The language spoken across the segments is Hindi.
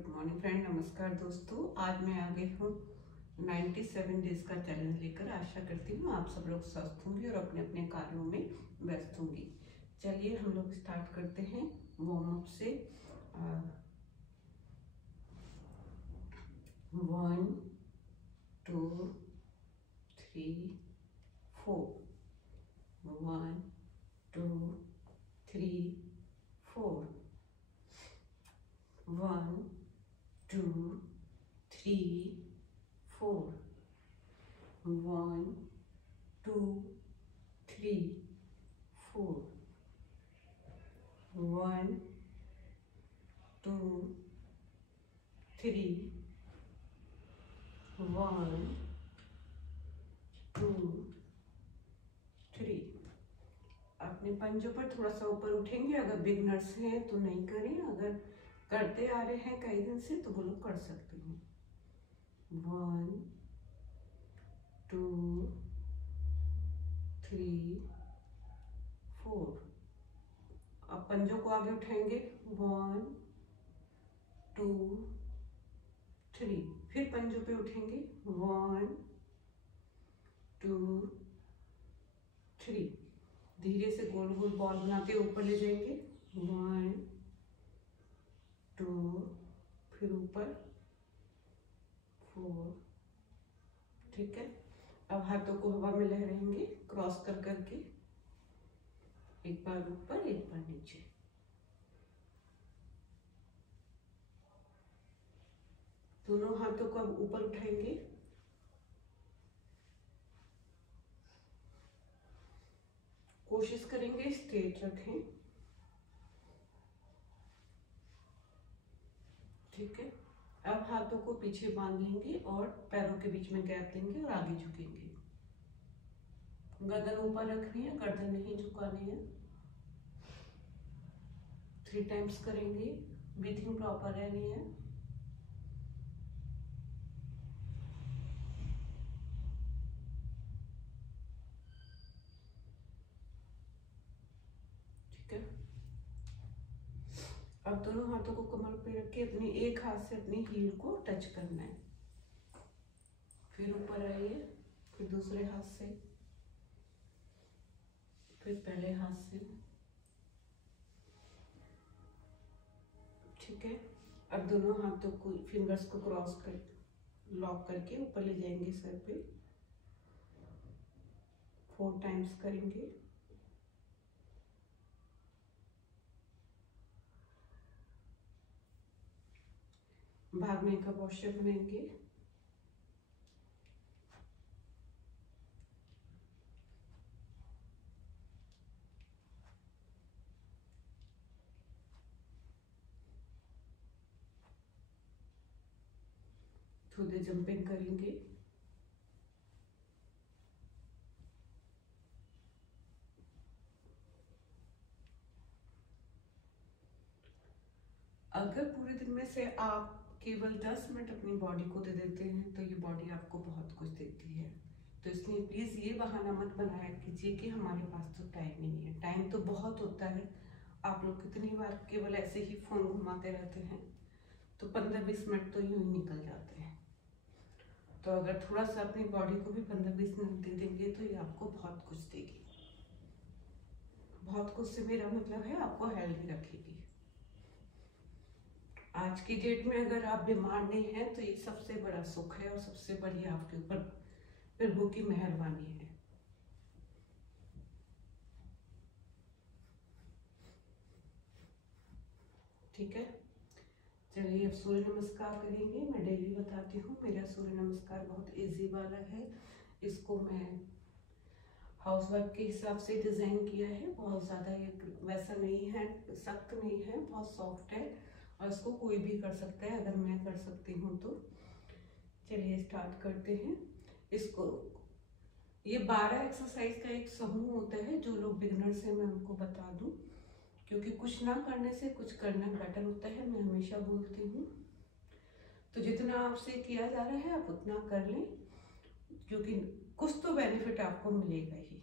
गुड मॉर्निंग फ्रेंड, नमस्कार दोस्तों। आज मैं आ गई हूँ 97 डेज का चैलेंज लेकर। आशा करती हूँ आप सब लोग स्वस्थ होंगे और अपने अपने कार्यों में व्यस्त होंगे। चलिए हम लोग स्टार्ट करते हैं वार्म अप से। 1 2 3 4 1 2 3 4 1 2 3 4 1 2 3 4 1 2 3 1 2 3। अपने पंजों पर थोड़ा सा ऊपर उठेंगे। अगर बिगनर्स हैं तो नहीं करें, अगर करते आ रहे हैं कई दिन से तो वो लोग कर सकते हैं। 1 2 3 4। अब पंजों को आगे उठाएंगे। 1 2 3। फिर पंजों पे उठेंगे। 1 2 3। धीरे से गोल गोल बॉल बनाते ऊपर ले जाएंगे। 1 2, फिर ऊपर 4। ठीक है। अब हाथों को हवा में लहराएंगे क्रॉस कर करके, एक बार ऊपर एक बार नीचे। दोनों हाथों को अब ऊपर उठाएंगे। कोशिश करेंगे स्ट्रेट रखें। ठीक है। अब हाथों को पीछे बांध लेंगे और पैरों के बीच में गैप देंगे और आगे झुकेंगे। गर्दन ऊपर रखनी है, गर्दन नहीं झुकानी है। 3 टाइम्स करेंगे। ब्रीथिंग प्रॉपर रहनी है। ठीक है। अब दोनों हाथों को कमर पे रख के अपनी एक हाथ से अपनी हील को टच करना है। फिर ऊपर आइए, फिर दूसरे हाथ से, फिर पहले हाथ से। ठीक है। अब दोनों हाथों को फिंगर्स को क्रॉस कर लॉक करके ऊपर ले जाएंगे सर पे। 4 टाइम्स करेंगे। भागने का पोस्चर बनाएंगे। थोड़े जंपिंग करेंगे। अगर पूरे दिन में से आप केवल 10 मिनट अपनी बॉडी को दे देते हैं तो ये बॉडी आपको बहुत कुछ देती है। तो इसलिए प्लीज ये बहाना मत बनाया कीजिए कि हमारे पास तो टाइम ही नहीं है। टाइम तो बहुत होता है। आप लोग कितनी बार केवल ऐसे ही फोन घुमाते रहते हैं, तो 15-20 मिनट तो यूं ही निकल जाते हैं। तो अगर थोड़ा सा अपनी बॉडी को भी 15-20 मिनट दे देंगे तो ये आपको बहुत कुछ देगी। बहुत कुछ से मेरा मतलब है आपको हेल्दी रखेगी। आज की डेट में अगर आप बीमार नहीं हैं तो ये सबसे बड़ा सुख है और सबसे बड़ी आपके ऊपर प्रभु की मेहरबानी है। ठीक है। चलिए अब सूर्य नमस्कार करेंगे। मैं डेली बताती हूँ, मेरा सूर्य नमस्कार बहुत इजी वाला है। इसको मैं हाउसवाइफ के हिसाब से डिजाइन किया है। बहुत ज्यादा ये वैसा नहीं है, सख्त नहीं है, बहुत सॉफ्ट है और इसको कोई भी कर सकता है अगर मैं कर सकती हूँ तो। चलिए स्टार्ट करते हैं। इसको ये 12 एक्सरसाइज का एक समूह होता है। जो लोग बिगनर्स हैं मैं उनको बता दूं, क्योंकि कुछ ना करने से कुछ करना बेटर होता है, मैं हमेशा बोलती हूँ। तो जितना आपसे किया जा रहा है आप उतना कर लें, क्योंकि कुछ तो बेनिफिट आपको मिलेगा ही।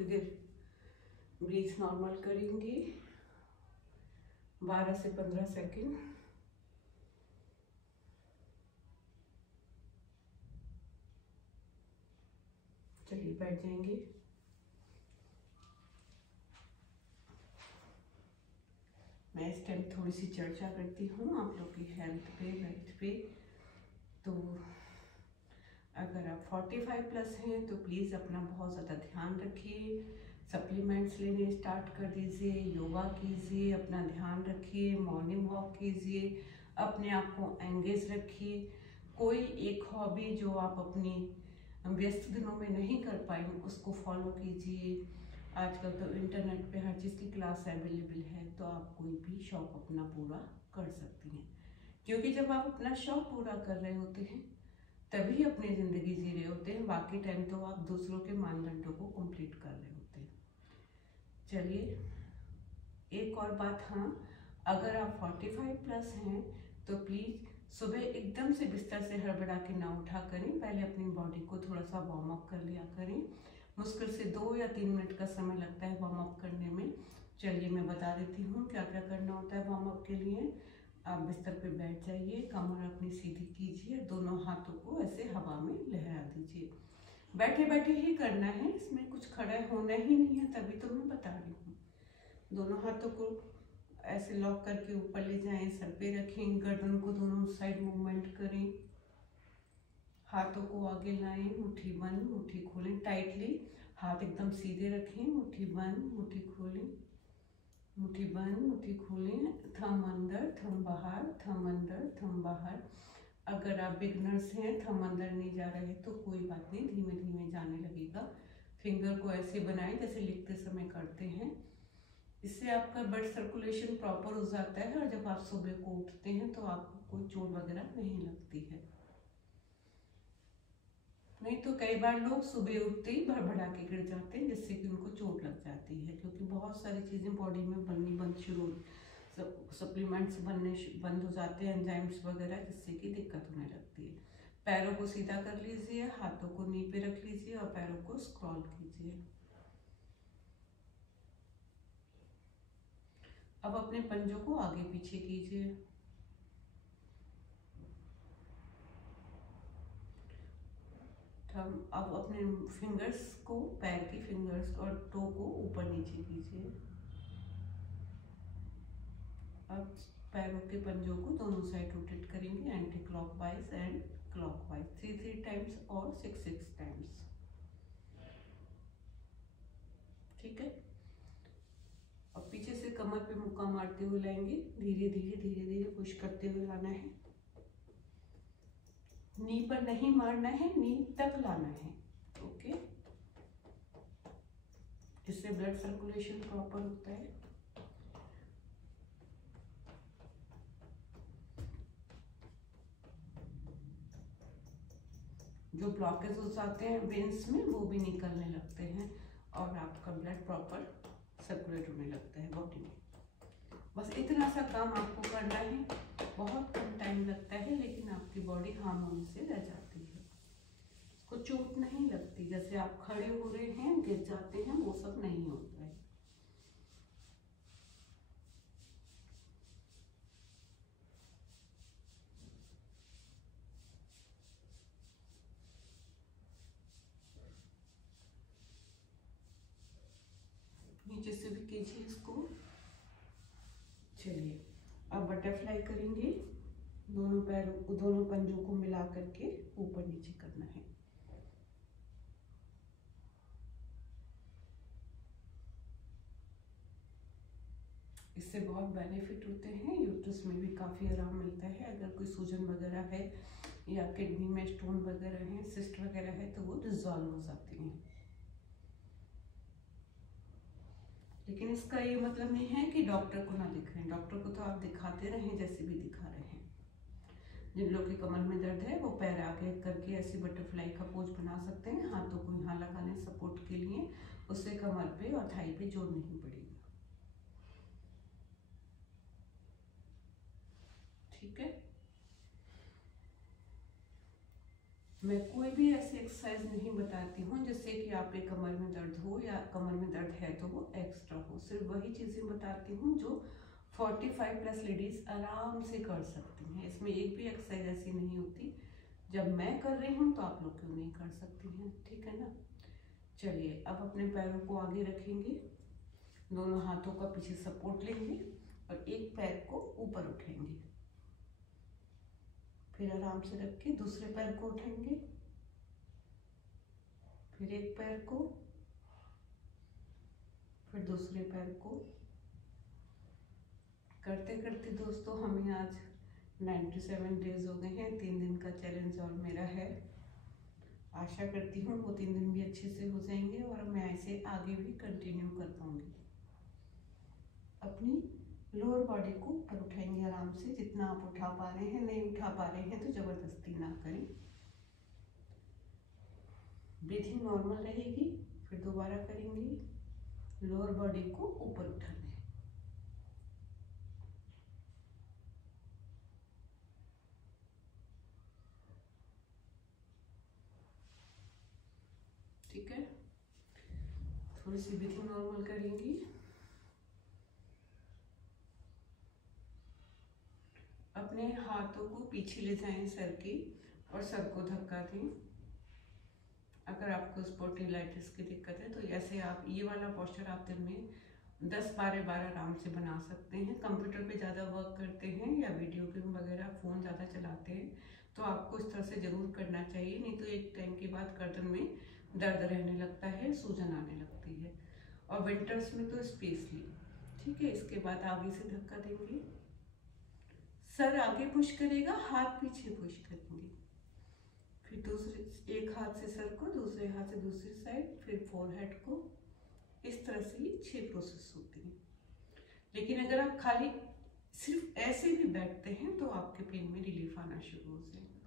थोड़ी देर ब्रीथ नॉर्मल करेंगे 12 से 15 सेकंड। चलिए बैठ जाएंगे। मैं इस टाइम थोड़ी सी चर्चा करती हूँ आप लोग की हेल्थ पे, वेल्थ पे। तो अगर आप 45 प्लस हैं तो प्लीज़ अपना बहुत ज़्यादा ध्यान रखिए, सप्लीमेंट्स लेने स्टार्ट कर दीजिए, योगा कीजिए, अपना ध्यान रखिए, मॉर्निंग वॉक कीजिए, अपने आप को एंगेज रखिए। कोई एक हॉबी जो आप अपनी व्यस्त दिनों में नहीं कर पाएंगे उसको फॉलो कीजिए। आजकल तो इंटरनेट पे हर चीज़ की क्लास अवेलेबल है, तो आप कोई भी शौक अपना पूरा कर सकती हैं, क्योंकि जब आप अपना शौक पूरा कर रहे होते हैं तभी अपनी ज़िंदगी जी रहे होते हैं। बाकी टाइम तो आप दूसरों के मानदंडों को कंप्लीट कर रहे होते हैं। चलिए एक और बात, हाँ, अगर आप 45 प्लस हैं तो प्लीज़ सुबह एकदम से बिस्तर से हड़बड़ा के ना उठा करें, पहले अपनी बॉडी को थोड़ा सा वार्म अप कर लिया करें। मुश्किल से 2 या 3 मिनट का समय लगता है वार्म अप करने में। चलिए मैं बता देती हूँ क्या क्या करना होता है वार्म अप के लिए। आप बिस्तर पे बैठ जाइए, कमर अपनी सीधी कीजिए, दोनों हाथों को ऐसे हवा में लहरा दीजिए। बैठे बैठे ही करना है, इसमें कुछ खड़ा होना ही नहीं है, तभी तो मैं बता रही हूँ। दोनों हाथों को ऐसे लॉक करके ऊपर ले जाएं, सर पे रखें, गर्दन को दोनों साइड मूवमेंट करें, हाथों को आगे लाएं, मुट्ठी बंद मुट्ठी खोलें टाइटली, हाथ एकदम सीधे रखें, मुट्ठी बंद मुट्ठी खोलें, मुट्ठी बंद मुट्ठी खोलें, थंब अंदर थंब बाहर, थंब अंदर थंब बाहर। अगर आप बिगनर्स हैं, थंब अंदर नहीं जा रहे तो कोई बात नहीं, धीमे धीमे जाने लगेगा। फिंगर को ऐसे बनाएं जैसे लिखते समय करते हैं, इससे आपका ब्लड सर्कुलेशन प्रॉपर हो जाता है और जब आप सुबह को उठते हैं तो आपको कोई चोट वगैरह नहीं लगती है। नहीं तो कई बार लोग सुबह उठते ही भड़बड़ा के गिर जाते हैं, जिससे कि उनको चोट लग जाती है, क्योंकि बहुत सारी चीज़ें बॉडी में बननी सप्लीमेंट्स बनने बंद हो जाते हैं, एंजाइम्स वगैरह, जिससे कि दिक्कत होने लगती है। पैरों को सीधा कर लीजिए, हाथों को नी पे रख लीजिए और पैरों को स्क्रॉल कीजिए। अब अपने पंजों को आगे पीछे कीजिए। अब अपने फिंगर्स को, पैर की फिंगर्स और टो को ऊपर नीचे कीजिए। अब पैरों के पंजों को दोनों साइड रोटेट करेंगे, anti clockwise and clockwise, 3 times और 6 टाइम्स। ठीक है। अब पीछे से कमर पे मुक्का मारते हुए लाएंगे, धीरे धीरे पुश करते हुए लाना है। नी पर नहीं मारना है, नी तक लाना है। ओके, इससे ब्लड सर्कुलेशन प्रॉपर होता है। जो ब्लॉकेज हो जाते हैं वेन्स में वो भी निकलने लगते हैं और आपका ब्लड प्रॉपर सर्कुलेट होने लगता है बॉडी में। बस इतना सा काम आपको करना है, बहुत कम टाइम लगता है, लेकिन आपकी बॉडी हार्म होने से रह जाती है, उसको चोट नहीं लगती। जैसे आप खड़े हो रहे हैं, गिर जाते हैं, वो सब नहीं होता है। नीचे से भी कीजिए इसको। चलिए अब बटरफ्लाई करेंगे, दोनों पैरों को, दोनों पंजों को मिला करके ऊपर नीचे करना है। इससे बहुत बेनिफिट होते हैं, यूट्रस में भी काफ़ी आराम मिलता है। अगर कोई सूजन वगैरह है या किडनी में स्टोन वगैरह है, सिस्ट वगैरह है, तो वो डिसॉल्व हो जाती हैं। लेकिन इसका ये मतलब नहीं है कि डॉक्टर को ना दिखाएं, डॉक्टर को तो आप दिखाते रहें जैसे भी दिखा रहे हैं। जिन लोग की कमर में दर्द है वो पैर आगे करके ऐसे बटरफ्लाई का पोज बना सकते हैं, हाथों को यहाँ लगा लें सपोर्ट के लिए, उससे कमर पे और थाई पे जोर नहीं पड़ेगा। ठीक है। मैं कोई भी ऐसी एक्सरसाइज नहीं बताती हूँ जिससे कि आपके कमर में दर्द हो या कमर में दर्द है तो वो एक्स्ट्रा हो। सिर्फ वही चीज़ें बताती हूँ जो 45 प्लस लेडीज आराम से कर सकती हैं। इसमें एक भी एक्सरसाइज ऐसी नहीं होती जब मैं कर रही हूँ तो आप लोग क्यों नहीं कर सकती हैं, ठीक है ना। चलिए अब अपने पैरों को आगे रखेंगे, दोनों हाथों का पीछे सपोर्ट लेंगे और एक पैर को ऊपर उठाएंगे, फिर आराम से रख के दूसरे पैर को उठाएंगे, फिर एक पैर को, फिर दूसरे पैर को। करते करते दोस्तों हमें आज 97 डेज हो गए हैं। 3 दिन का चैलेंज और मेरा है। आशा करती हूँ वो 3 दिन भी अच्छे से हो जाएंगे और मैं ऐसे आगे भी कंटिन्यू कर पाऊंगी। अपनी लोअर बॉडी को ऊपर उठाएंगे आराम से, जितना आप उठा पा रहे हैं। नहीं उठा पा रहे हैं तो जबरदस्ती ना करें। ब्रीथिंग नॉर्मल रहेगी। फिर दोबारा करेंगे, लोअर बॉडी को ऊपर उठाना है। ठीक है, थोड़ी सी ब्रीथिंग नॉर्मल करेंगी। अपने हाथों को पीछे ले जाएं सर की और सर को धक्का दें। अगर आपको स्पॉन्डिलाइटिस की दिक्कत है तो ऐसे आप ये वाला पोस्चर आप दिन में 10-12 बार आराम से बना सकते हैं। कंप्यूटर पे ज़्यादा वर्क करते हैं या वीडियो गेम वगैरह फ़ोन ज़्यादा चलाते हैं तो आपको इस तरह से ज़रूर करना चाहिए, नहीं तो एक टाइम के बाद गर्दन में दर्द रहने लगता है, सूजन आने लगती है, और विंटर्स में तो स्पेशली। ठीक है, इसके बाद आगे से धक्का देंगे, सर आगे पुश करेगा, हाथ पीछे पुश करेंगे, फिर दूसरे एक हाथ से सर को, दूसरे हाथ से दूसरी साइड, फिर फोरहेड को। इस तरह से ये 6 प्रोसेस होती हैं। लेकिन अगर आप खाली सिर्फ ऐसे भी बैठते हैं तो आपके पेन में रिलीफ आना शुरू हो जाएगा।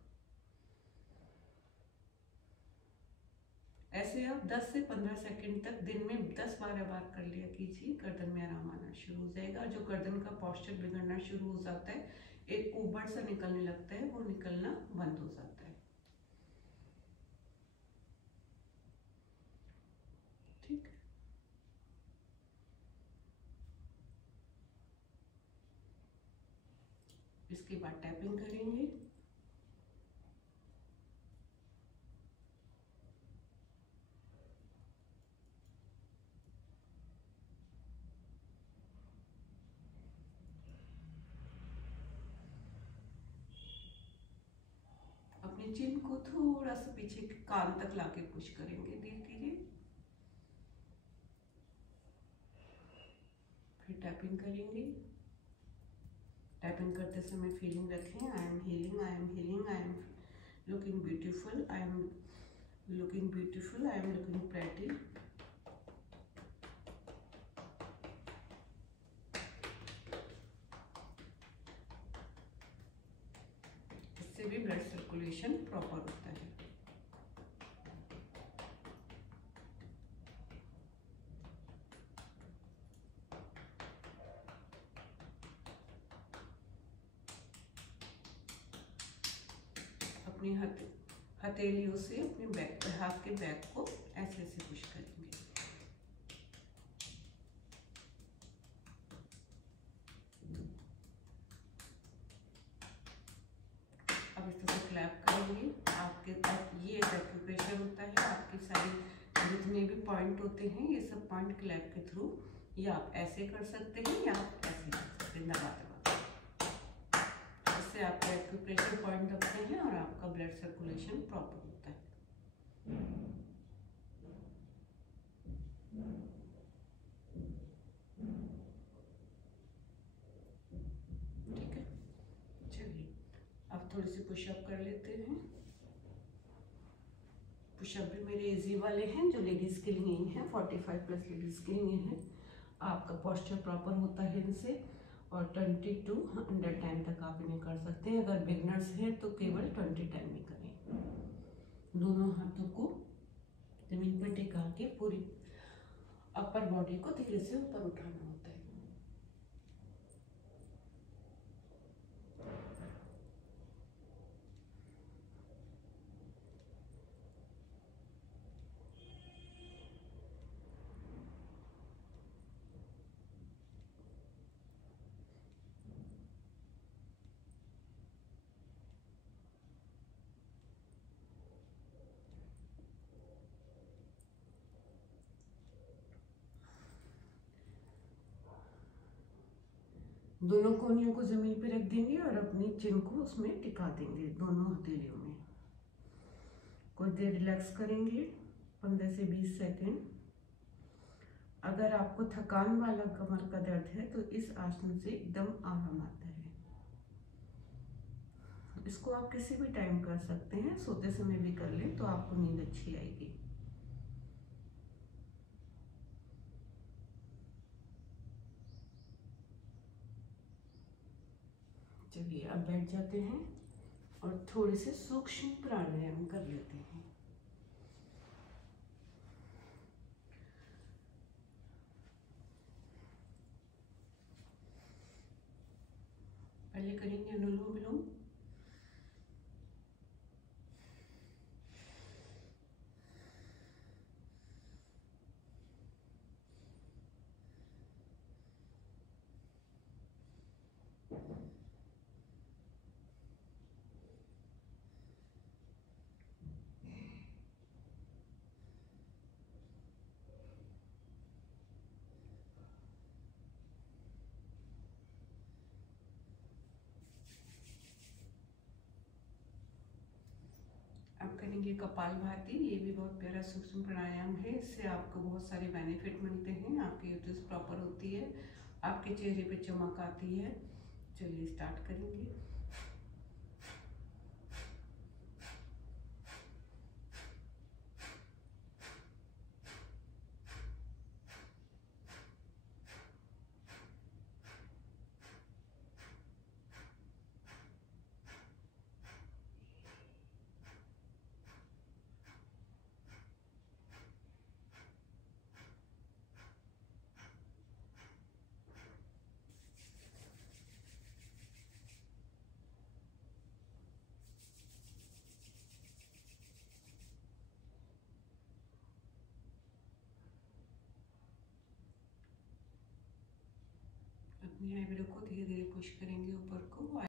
ऐसे आप 10 से 15 सेकंड तक दिन में 10-12 बार कर लिया कीजिए, गर्दन में आराम आना शुरू हो जाएगा। जो गर्दन का पोस्चर बिगड़ना शुरू हो जाता है, एक उबड़ सा निकलने लगता है, वो निकलना बंद हो जाता है। ठीक, इसके बाद टैपिंग करेंगे। अपने चिन को थोड़ा सा पीछे कान तक लाके पुश करेंगे धीरे धीरे, फिर टैपिंग करेंगे। टैपिंग करते समय फीलिंग रखें, I am healing, I am healing, I am looking beautiful, I am looking beautiful, I am looking pretty. इससे भी ब्लड सर्कुलेशन प्रॉपर होता है। अपनी हथेलियों से अपने बैक, हाथ के बैक को ऐसे ऐसे पुश करेंगे। अब इस तरह से क्लैप करेंगे। आपके ये एक्यूप्रेशर होता है, आपकी सारी जितने भी पॉइंट होते हैं ये सब पॉइंट क्लैप के थ्रू, या आप ऐसे कर सकते हैं या आप ऐसे कर सकते हैं, दबा दबा। इससे आपका एक्यूप्रेशर पॉइंट दबते हैं और आपका ब्लड सर्कुलेशन प्रॉपर होता है। ठीक है, चलिए अब थोड़ी सी पुशअप कर लेते हैं। पुशअप भी मेरे इजी वाले हैं, जो लेडीज के लिए ही हैं, 45 प्लस लेडीज के लिए हैं। आपका पोस्चर प्रॉपर होता है इनसे, और 20 to 100 टाइम तक आप इन्हें कर सकते हैं। अगर बिगनर्स हैं तो केवल 20 टाइम ही करें। दोनों हाथों को जमीन पर टिका के पूरी अपर बॉडी को धीरे से ऊपर उठाना होता है। दोनों कोहनियों को जमीन पे रख देंगे और अपनी चिन को उसमें टिका देंगे, दोनों हथेलियों में। कुछ देर रिलैक्स करेंगे, 15 से 20 सेकेंड। अगर आपको थकान वाला कमर का दर्द है तो इस आसन से एकदम आराम आता है। इसको आप किसी भी टाइम कर सकते हैं, सोते समय भी कर लें तो आपको नींद अच्छी आएगी। चलिए अब बैठ जाते हैं और थोड़े से सूक्ष्म प्राणायाम कर लेते हैं। पहले करेंगे अनुलोम विलोम। अब करेंगे कपालभाति। ये भी बहुत प्यारा सूक्ष्म प्राणायाम है। इससे आपको बहुत सारे बेनिफिट मिलते हैं। आपकी यूट्यूब प्रॉपर होती है, आपके चेहरे पे चमक आती है। चलिए स्टार्ट करेंगे। अपनी आईब्रो को धीरे धीरे पुश करेंगे ऊपर को।